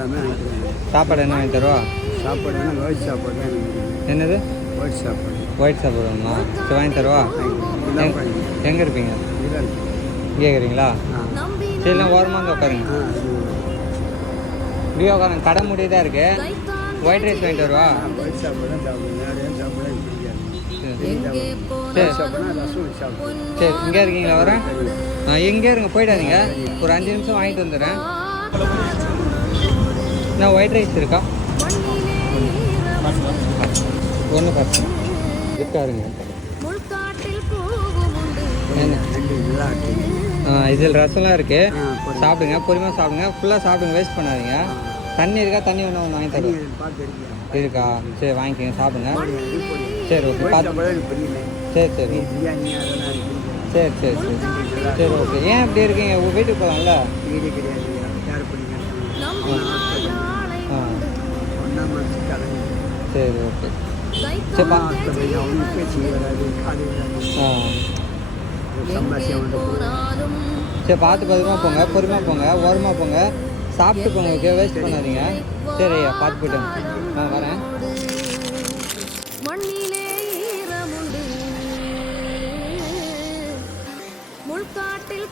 எல்லாமே வாங்கிக்கிறேன். சாப்பாடு என்ன வாங்கி தருவா? சாப்பாடு என்ன ஒயிட் சாப்பாடு தான் எனக்கு. என்னது? ஒயிட் சாப்பாடு. ஒயிட் சாப்பாடு வேணுமா? சரி வாங்கி தருவா. எங்கே இருப்பீங்க? இங்கே இருக்கிறீங்களா? சரிலாம் ஓரமாக வந்து உட்காருங்க. இப்படியே உட்காருங்க. கடை முடியதான் இருக்கு. ஒயிட் ரைஸ் வாங்கிட்டு வருவா. ஒயிட் சாப்பாடு தான் சாப்பிடுவேன். வேறு எதுவும் சாப்பிட எனக்கு பிடிக்காது. சரி சாப்பிட்னா ரசம் சாப்பிடுவேன். சரி இங்கே இருக்கீங்களா? வரேன். எங்கே இருங்க, போயிடாதீங்க. ஒரு 5 நிமிஷம் வாங்கிட்டு வந்துடுறேன். நான் ஒயிட் ரைஸ் இருக்கா? ஒன்று பார்த்து இருக்காருங்க. இதில் ரசம்லாம் இருக்குது. சாப்பிடுங்க, பொறுமையாக சாப்பிடுங்க. ஃபுல்லாக சாப்பிடுங்க, வேஸ்ட் பண்ணாதீங்க. தண்ணி இருக்கா? தண்ணி ஒன்று வாங்கி தருவேன். இருக்கா? சரி வாங்கிக்கோங்க, சாப்பிடுங்க. சரி ஓகே. சரி சரி சரி சரி சரி சரி ஓகே. ஏன் இப்படி இருக்கீங்க? வீட்டுக்கு போகலாம்ல? வீடு கிடையாது. யார் பண்ணிக்கிறேன். சரி ஓகே. சரி பார்த்து பத்திரமா போங்க, பொறுமையாக போங்க, ஓரமாக போங்க, சாப்பிட்டு போங்க. ஓகே, வேஸ்ட் பண்ணாதீங்க. சரி ஐயா, பார்த்து போய்ட்டு வரேன். முள்காட்டில்